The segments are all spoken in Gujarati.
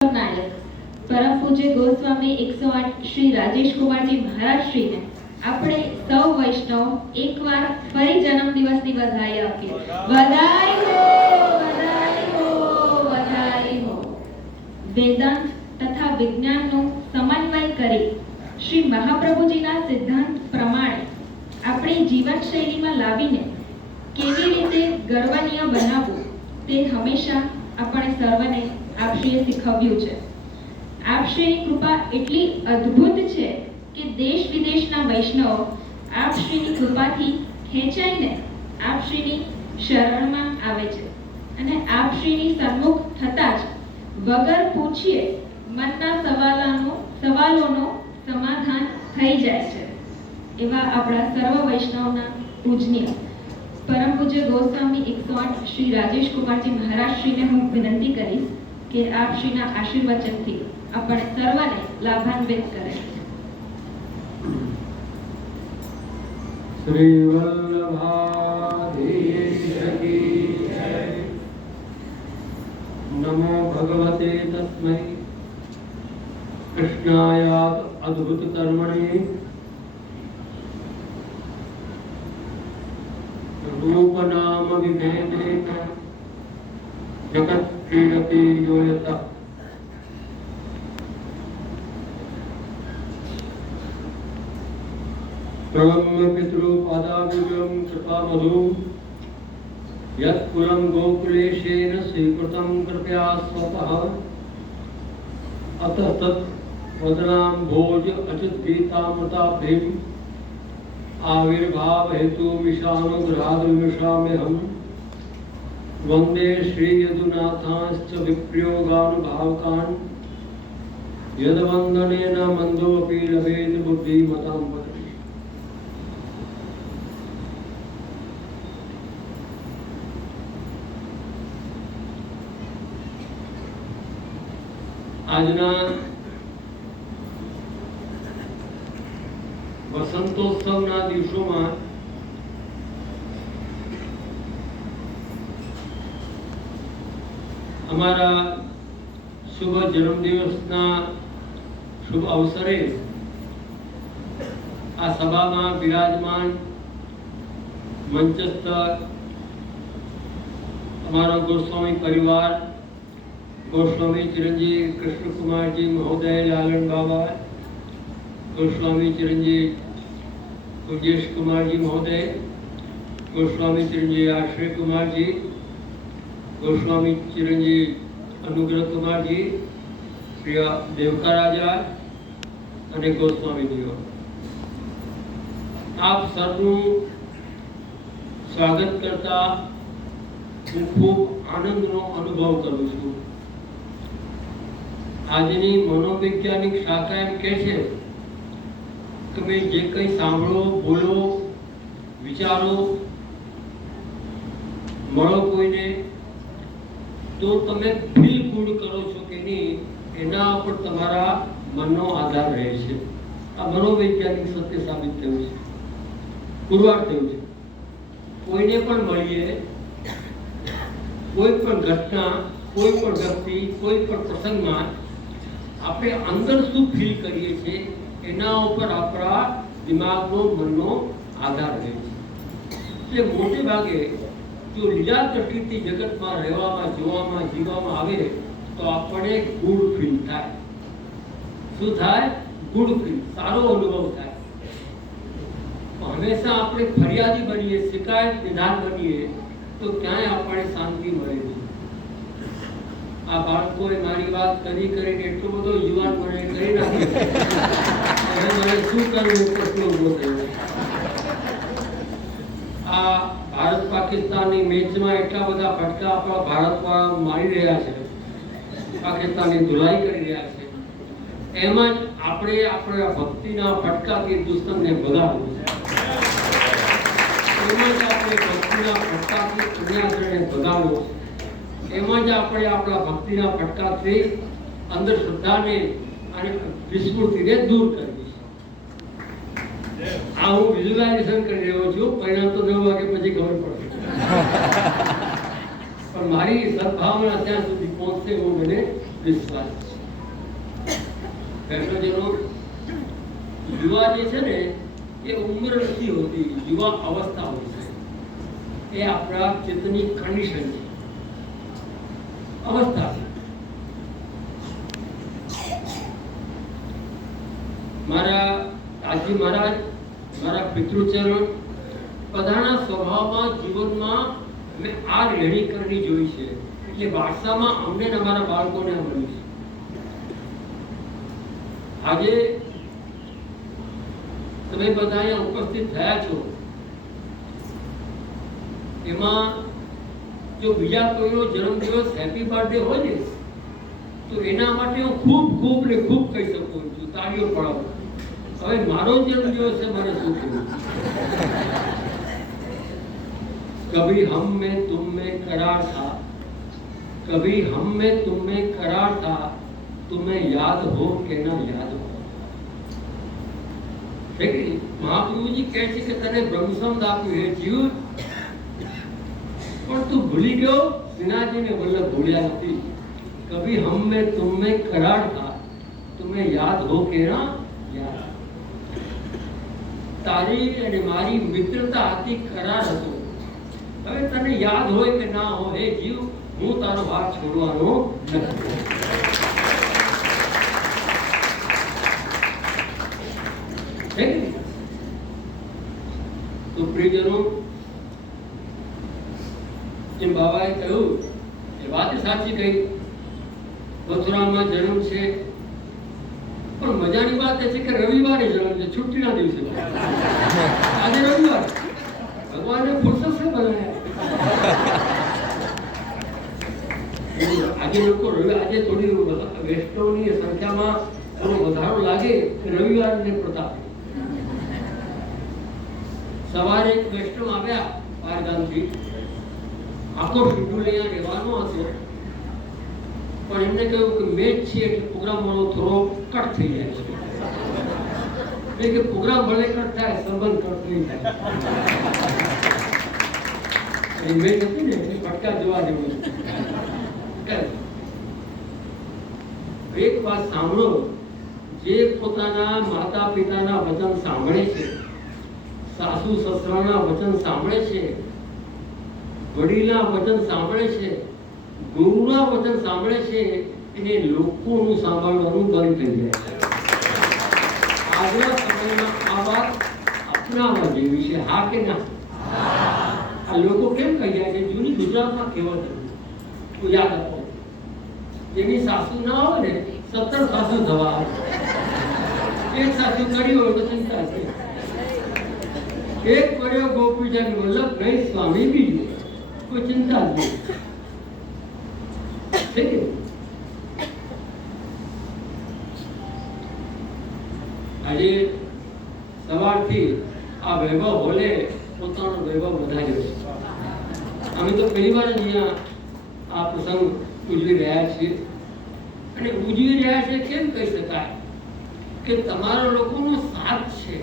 नायक परम पूज्य गोस्वामी 108 श्री राजेश कुमार जी महाराज श्री ने આપણે સૌ વૈષ્ણવ એકવાર ફરી જન્મદિવસની વધાઈ આપીએ। વધાઈ હો, વધાઈ હો, વધાઈ હો। વેદાંત તથા વિજ્ઞાનનો સમન્વય કરી શ્રી મહાપ્રભુજીના સિદ્ધાંત પ્રમાણે આપણી જીવનશૈલીમાં લાવીને કેવી રીતે ગર્વનીય બનાવવું તે હંમેશા આપણે સર્વને આપશ્રીએ શીખવ્યું છે। આપશ્રીની કૃપા એટલી અદ્ભુત છે કે દેશ વિદેશના વૈષ્ણવો આપશ્રીની કૃપાથી ખેંચાઈને આપશ્રીની શરણમાં આવે છે અને આપશ્રીની સન્મુખ થતાં જ વગર પૂછીએ મનના સવાલોનો સમાધાન થઈ જાય છે। એવા આપણા સર્વ વૈષ્ણવના પૂજનીય પરમ પૂજ્ય ગોસ્વામી 108 શ્રી રાજેશ કુમારજી મહારાજ શ્રીને હું વિનંતી કરીશ કે આપ શ્રીના આશીર્વચનથી આપણે સર્વને લાભાન્વિત કરે। श्री वल्लभाधीश की जय। नमो भगवते तस्मै कृष्णाय अद्भुत कर्मणे रूप नाम विभेदेन जगत क्रीडति यो यतः। प्रणम्य पितृपादाभ्युगं कृपामधु यत्पुरं गोकुलेशेन स्वीकृतं कृपया स्वतः अतः तत् वदनाम्भोज अच्युतगीतामृताब्धिम् आविर्भाव हेतु विषानुग्रहाद्विषाम्यहम् वन्दे श्री यदुनाथांश्च विप्रयोगानुभावकान् यद्वन्दनेन मन्दोऽपि लभेद बुद्धिमतां पदम्। આજના વસંતોત્સવના દિવસોમાં અમારા શુભ જન્મદિવસના શુભ અવસરે આ સભામાં બિરાજમાન મંચસ્થ અમારો ગોસ્વામી પરિવાર गोस्वामी चिरंजीव कृष्ण कुमार जी महोदय लालन बाबा, गोस्वामी चिरंजीव उजेश कुमार जी महोदय, गोस्वामी चिरंजीव आश्रय कुमार जी, गोस्वामी चिरंजीव अनुग्रह कुमार जी, प्रिय देवका राजा अने गोस्वामी देव, आप सबનું स्वागत करता હું ખૂબ આનંદનો અનુભવ કરું છું। આજની મનોવૈજ્ઞાનિક શાખા એમ કહે છે કે તમે જે કંઈ સાંભળો, બોલો, વિચારો, મળો કોઈને તો તમે ફીલ ગુડ કરો છો કે નહીં એના પર તમારા મનનો આધાર રહે છે। આ મનોવૈજ્ઞાનિક સત્ય સાબિત થયું છે, પુરવાર થયું છે। કોઈને પણ મળીએ, કોઈ પણ ઘટના, કોઈ પણ વ્યક્તિ, કોઈ પણ પ્રસંગમાં આપણે અંદર શું ફીલ કરીએ છીએ એના ઉપર આપણા દિમાગનો મનનો આધાર રહે છે। એટલે મોટે ભાગે જો લીલા દ્રષ્ટિથી જગતમાં રહેવામાં, જોવામાં, જીવવામાં આવે તો આપણે ગુડ ફીલ થાય। શું થાય? ગુડ ફીલ, સારો અનુભવ થાય। હંમેશા આપણે ફરિયાદી બનીએ, શિકાયત નિદાન બનીએ તો ક્યાંય આપણે શાંતિ મળે છે। આ બાળકોએ મારી વાત કરી કરીને એટલો બધો યુવાન મને કરી નાખ્યો, હવે મારે શું કરવું પ્રશ્ન ઉભો થયો। આ ભારત પાકિસ્તાનની મેચમાં એટલા બધા ફટકા આપણા ભારતવાળા મારી રહ્યા છે, પાકિસ્તાનની ધુલાઈ કરી રહ્યા છે, એમાં જ આપણે આપણા ભક્તિના ફટકાથી દુશ્મનને ભગાડવું છે। એમાં જ આપણે ભક્તિના ફટકાથી અન્યાયને ભગાડવો છે। એમાં જ આપણે આપણા ભક્તિના ફટકાથી અંધશ્રદ્ધાને અને વિસ્મૃતિને દૂર કરવી છે। આ હું વિઝ્યુલાઇઝેશન કરી રહ્યો છું, પરિણામ તો 9 વાગે પછી ખબર પડશે, પણ મારી સદભાવના ત્યાં સુધી પહોંચશે એવું મને વિશ્વાસ છે. બહેનોજનો, યુવા જે છે ને એ ઉંમર નથી હોતી, યુવા અવસ્થા હોય છે. એ આપણા ચેતનની કન્ડિશન છે, અવસ્થા છે. મારા આજી મહારાજ, મારા પિતૃચરણ બધાના સ્વભાવમાં, જીવનમાં મેં આ રહેણી કરણી જોઈ છે. એટલે વારસામાં અમને ને અમારા બાળકોને મળ્યું છે. આજે તમે બધા અહીંયા ઉપસ્થિત થયા છો, એમાં જો બીજા કોઈનો જન્મદિવસ હેપી બર્થડે હોય ને તો એના માટે હું ખૂબ ખૂબ ને ખૂબ કહી શકું છું, તાળીઓ પડાવો. હવે મારો જન્મદિવસ છે, મને શું કહેવું? कभी हम में तुम में करार था, कभी हम में तुम में करार था, तुम्हें याद हो के ना याद हो. देखिए महाप्रभु जी કહે છે કે તને બ્રહ્મસંદ આપ્યું હે જીવ, પણ તું ભૂલી ગયો, શ્રીનાથજીને વલ્લભ ભૂલ્યા નથી. કભી હમ में तुम में करार था, तुम्हें याद हो के ना याद. તારી અને મારી મિત્રતા હતી, કરાર હતો. હવે તને યાદ હોય કે ના હોય, હે જીવ, હું તારો હાથ છોડવાનો નથી. તો પ્રિયજનો, જેમ બાબાએ કહ્યું એ વાત સાચી કહી, મથુરામાં જન્મ છે, પણ મજાની વાત એ છે કે રવિવારે જન્મ છે, છુટ્ટીના દિવસે. આજે રવિવાર, ભગવાને ફુરસત સે બનાયા. આજે લોકો આજે થોડી વૈષ્ણવની સંખ્યામાં થોડો વધારો લાગે કે રવિવારને પ્રતાપ. સવારે એક વૈષ્ણવ આવ્યા બારગામથી, આખો શેડ્યુલ અહીંયા રહેવાનો હતો, પણ એમને કહ્યું કે મેચ છે એટલે પ્રોગ્રામ મારો થોડો કટ થઈ જાય છે. એટલે કે પ્રોગ્રામ ભલે કટ થાય, સંબંધ કટ નહીં થાય. મેચ હતી ને એટલે ફટકા જોવા જેવું. એક વાત સાંભળો, જે પોતાના માતા પિતાના વચન સાંભળે છે, સાસુ સસરાના વચન સાંભળે છે, વડીલના વચન સાંભળે છે, ગુરુના વચન સાંભળે છે, એને લોકોનું સાંભળવાનું બંધ થઈ જાય છે. આજના સમયમાં આ વાત અપનાવવા જેવી છે, હા કે ના? આ લોકો કેમ કહી જાય છે? જૂની ગુજરાતમાં કહેવત હતી, યાદ આપો, જેની સાસુ ના હોય ને 17 સાસુ થવા આવે. એક સાસુ કરી હોય તો ચિંતા છે. એક કર્યો ગોપીચંદ વલ્લભ, નહીં સ્વામી બીજું, કોઈ ચિંતા જ નહીં. આજે સવારથી આ વૈભવ હોલે પોતાનો વૈભવ વધાર્યો છે. અમે તો પહેલી વાર અહીંયા આ પ્રસંગ ઉજવી રહ્યા છીએ, અને ઉજવી રહ્યા છે કેમ કહી શકાય કે તમારા લોકોનો સાથ છે.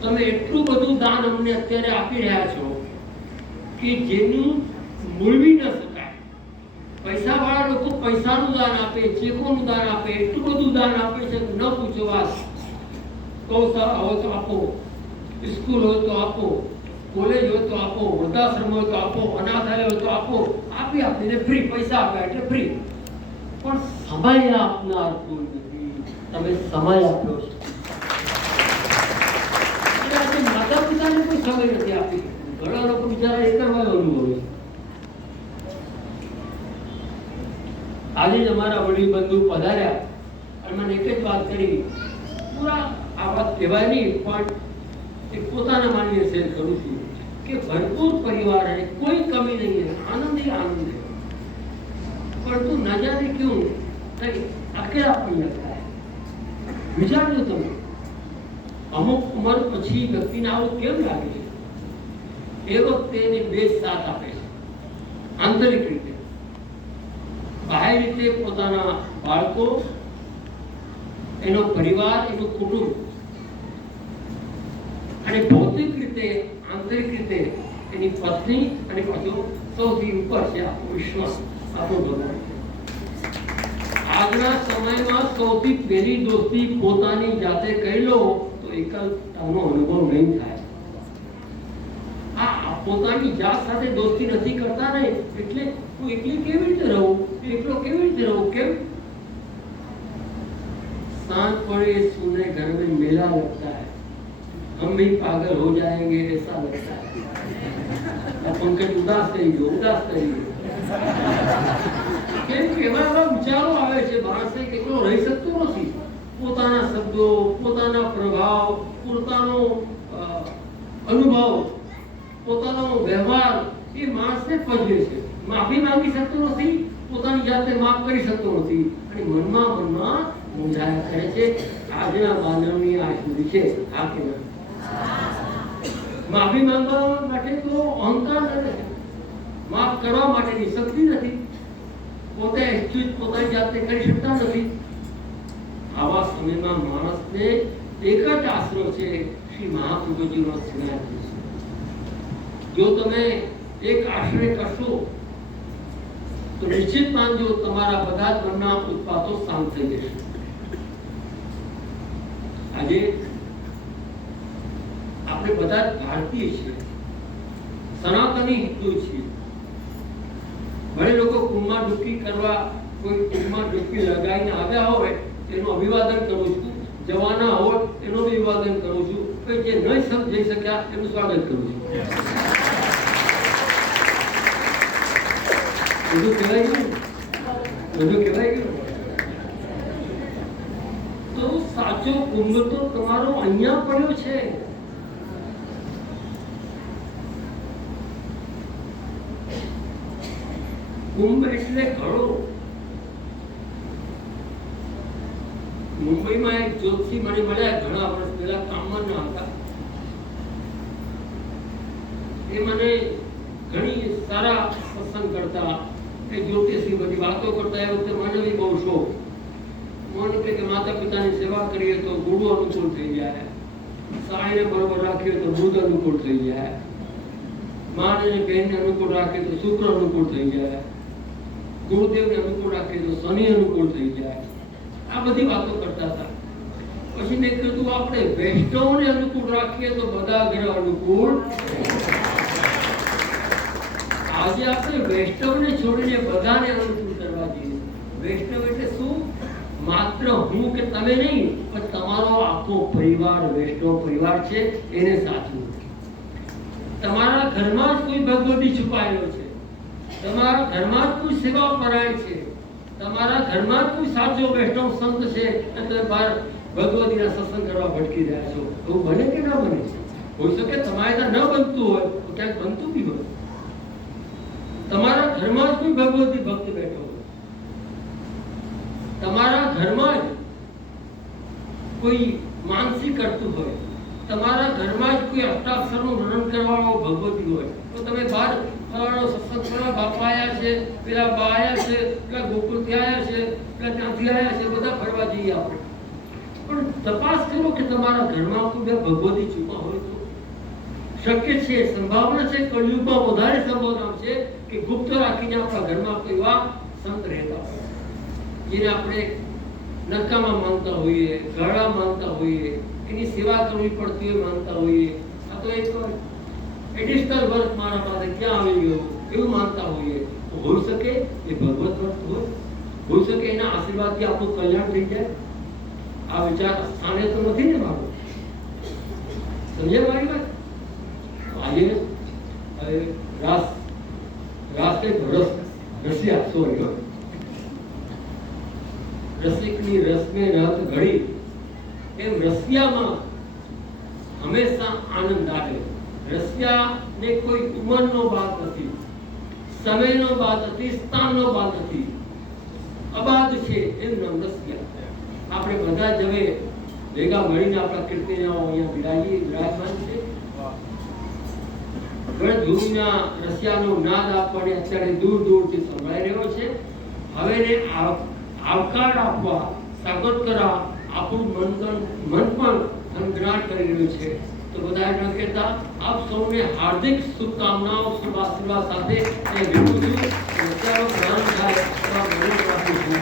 તમે એટલું બધું દાન અમને અત્યારે આપી રહ્યા છો કે જેનું મૂળવી ન શકાય. પૈસાવાળા લોકો પૈસાનું દાન આપે, ચેકોનું દાન આપે, એટલું બધું દાન આપે છે કે ન પૂછો વાત. ગૌશાળા હોય તો આપો, સ્કૂલ હોય તો આપો, કોલેજ હોય તો આપો, વૃદ્ધાશ્રમ હોય તો આપો, અનાથાલય હોય તો આપો, આપીને ફ્રી પૈસા આપ્યા એટલે ફ્રી. પણ સમય આપનાર કોઈ નથી. તમે સમય આપ્યો છે. આજે માતા પિતાને કોઈ સમય નથી આપી. ઘણા લોકો બિચારા એકરવાય અનુભવે. આજે જ અમારા વડીલ બંધુ પધાર્યા અને મને એક જ વાત કરી, પૂરા આ વાત કહેવાય નહીં પણ એક પોતાના માનીને શેર કરું છું કે ભરપૂર પરિવાર है, कोई कमी नहीं है, आनंद ही आनंद है, परंतु न जाने क्यों कहीं अकेलापन लगता है. विचारજો તમે, અમુક ઉંમર પછી વ્યક્તિને આવું કેમ લાગે છે? એ વખતે એને બે સાથ આપે છે, આંતરિક રીતે, બાહ્ય રીતે પોતાના બાળકો, એનો પરિવાર, એનું કુટુંબ, અને ભૌતિક રીતે આંતરિક રીતે એની પત્ની, અને પાછો સૌથી ઉપર છે આપણો વિશ્વાસ, આપણો ભગવાન. આજના સમયમાં સૌથી પહેલી દોસ્તી પોતાની જાતે કરી લો તો એકલતાનો અનુભવ નહીં થાય. આ પોતાની જાત સાથે દોસ્તી નથી કરતા ને એટલે હું એકલી કેવી રીતે રહું, એકલો કેવી રીતે રહું, કેમ? सांझ पड़े सुने घर में मेला लगता है, हम भी पागल हो जाएंगे ऐसा लगता है. पंकज उदास થઈ ગયો, ઉદાસ થઈ ગયો. કેમ કે એવા વિચારો આવે છે, માણસ એકલો રહી શકતો નથી. પોતાના શબ્દો, પોતાના પ્રભાવ, પોતાનો અનુભવ, પોતાનો વ્યવહાર એ માણસને પજવે છે. માફી માંગી શકતો નથી, પોતાની જાતે માફ કરી શકતો નથી અને મનમાં મૂંઝાયા કરે છે. આજના માનવની આ સુધી છે. આ કે માફી માંગવા માટે તો અહંકાર કરે છે, માફ કરવા માટેની શક્તિ નથી, પોતે એક્ચ્યુઅલ પોતાની જાતે કરી શકતા નથી. આવા સમયમાં માણસને એક જ આશરો છે, શ્રી મહાપ્રભુજીનો સ્નેહ. જો તમે એક આશ્રય કરશો તો નિશ્ચિત માનજો તમારા બધા જ મનના ઉત્પાતો શાંત થઈ જશે. આજે આપણે બધા ભારતીય છીએ, સનાતની હિન્દુ છીએ. ભલે લોકો કુંભમાં ડૂબકી કરવા, કોઈ કુંભમાં ડૂબકી લગાવીને આવ્યા હોય તેનું અભિવાદન કરું છું, જવાના હોય એનું અભિવાદન કરું છું, કોઈ જે નહીં જઈ શક્યા એનું સ્વાગત કરું છું. બધું કહેવાય ગયું, બધું કહેવાય ગયું. તો સાચો કુંભ તો તમારો અહીંયા પડ્યો છે. કુંભ એટલે ઘડો. મુંબઈમાં એક જ્યોતિષી મને મળ્યા ઘણા વર્ષ પહેલા, કામમાં ના હતા. એ મને ઘણી સારા સત્સંગ કરતા, એ જ્યોતિષી બધી વાતો કરતા. એ વખતે મને બી બહુ શોખ. મને કે માતા પિતાની સેવા કરીએ તો ગુરુ અનુકૂળ થઈ જાય, સાઈને બરોબર રાખીએ તો બુધ અનુકૂળ થઈ જાય, માને અને બહેનને અનુકૂળ રાખીએ તો શુક્ર અનુકૂળ થઈ જાય, ગુરુદેવને અનુકૂળ રાખીએ તો શનિ અનુકૂળ થઈ જાય. આ બધી વાતો કરતા હતા. પછી મેં કીધું આપણે વૈષ્ણવને અનુકૂળ રાખીએ તો બધા ગ્રહ અનુકૂળ. આજે આપણે વૈષ્ણવને છોડીને બધાને અનુકૂળ કરવા જોઈએ. વૈષ્ણવ એટલે શું? માત્ર હું કે તમે નહીં, પણ તમારો આખો પરિવાર વૈષ્ણવ પરિવાર છે, એને સાચવું. તમારા ઘરમાં જ કોઈ ભગવતી છુપાયેલો છે, તમારા ઘરમાં જ કોઈ સેવા પરાયણ છે, તમારા ઘરમાં જ કોઈ સાચો વૈષ્ણવ સંત છે અને તમે બહાર ભગવતીના સત્સંગ કરવા ભટકી રહ્યા છો. એવું બને કે ના બને? હોઈ શકે તમારે ત્યાં ન બનતું હોય તો ક્યાંક બનતું બી હોય. તમારા ઘરમાં જ કોઈ ભગવતી ભક્ત બેઠો હોય, તમારા ઘરમાં જ કોઈ માનસી કરતું હોય, તમારા ઘરમાં જ કોઈ અષ્ટાક્ષરનું વર્ણન કરવાવાળો ભગવતી હોય, તો તમે બહાર સત્સંગ કરવા બાપા આવ્યા છે, પેલા બા આવ્યા છે, પેલા ગોકુળથી આવ્યા છે, પેલા ત્યાંથી આવ્યા છે, બધા ફરવા જઈએ આપણે. પણ તપાસ કરો કે તમારા ઘરમાં કોઈ બે ભગવતી છુપા હોય તો. શક્ય છે, સંભાવના છે, કળિયુગમાં વધારે સંભાવના છે કે ગુપ્ત રાખીને આપણા ઘરમાં કોઈ એવા સંત રહેતા હોય જેને આપણે નકામા માનતા હોઈએ, ગાળા માનતા હોઈએ, એની સેવા કરવી પડતી હોય માનતા હોઈએ. આ તો એક એડિશનલ વર્ક મારા પાસે ક્યાં આવી ગયો એવું માનતા હોઈએ. તો હોઈ શકે એ ભગવત વર્ત હોય, હોઈ શકે એના આશીર્વાદથી આપણું કલ્યાણ થઈ જાય. આ વિચાર સ્થાને તો નથી ને મારો. સમજ્યા મારી વાત? આજે રાસ કે રસિયા સોરી રસિકની રસમે રસ ઘડી એમ રસિયામાં હંમેશા આનંદ આવે. રસિયાને કોઈ ઉંમરનો બાદ નથી, સમયનો બાદ નથી, સ્થાનનો બાદ નથી, અબાધ છે એમ નામ રસિયા. આપણે બધા જ હવે ભેગા મળીને આપણા કીર્તનીઓ અહીંયા વિરાજમાન છે. ગણધૂળના રસિયાનો નાદ આપણને અત્યારે દૂર દૂરથી સંભળાઈ રહ્યો છે. હવે એને આવકાર આપવા, સ્વાગત કરવા આપણું મન પણ થનગનાટ કરી રહ્યું છે. તો બધા ન કહેતા આપ સૌને હાર્દિક શુભકામનાઓ શુભ આશીર્વાદ સાથે એ વિનંતી છું. ચાલો જ્ઞાન થાય એવા મનોજ રાખું છું.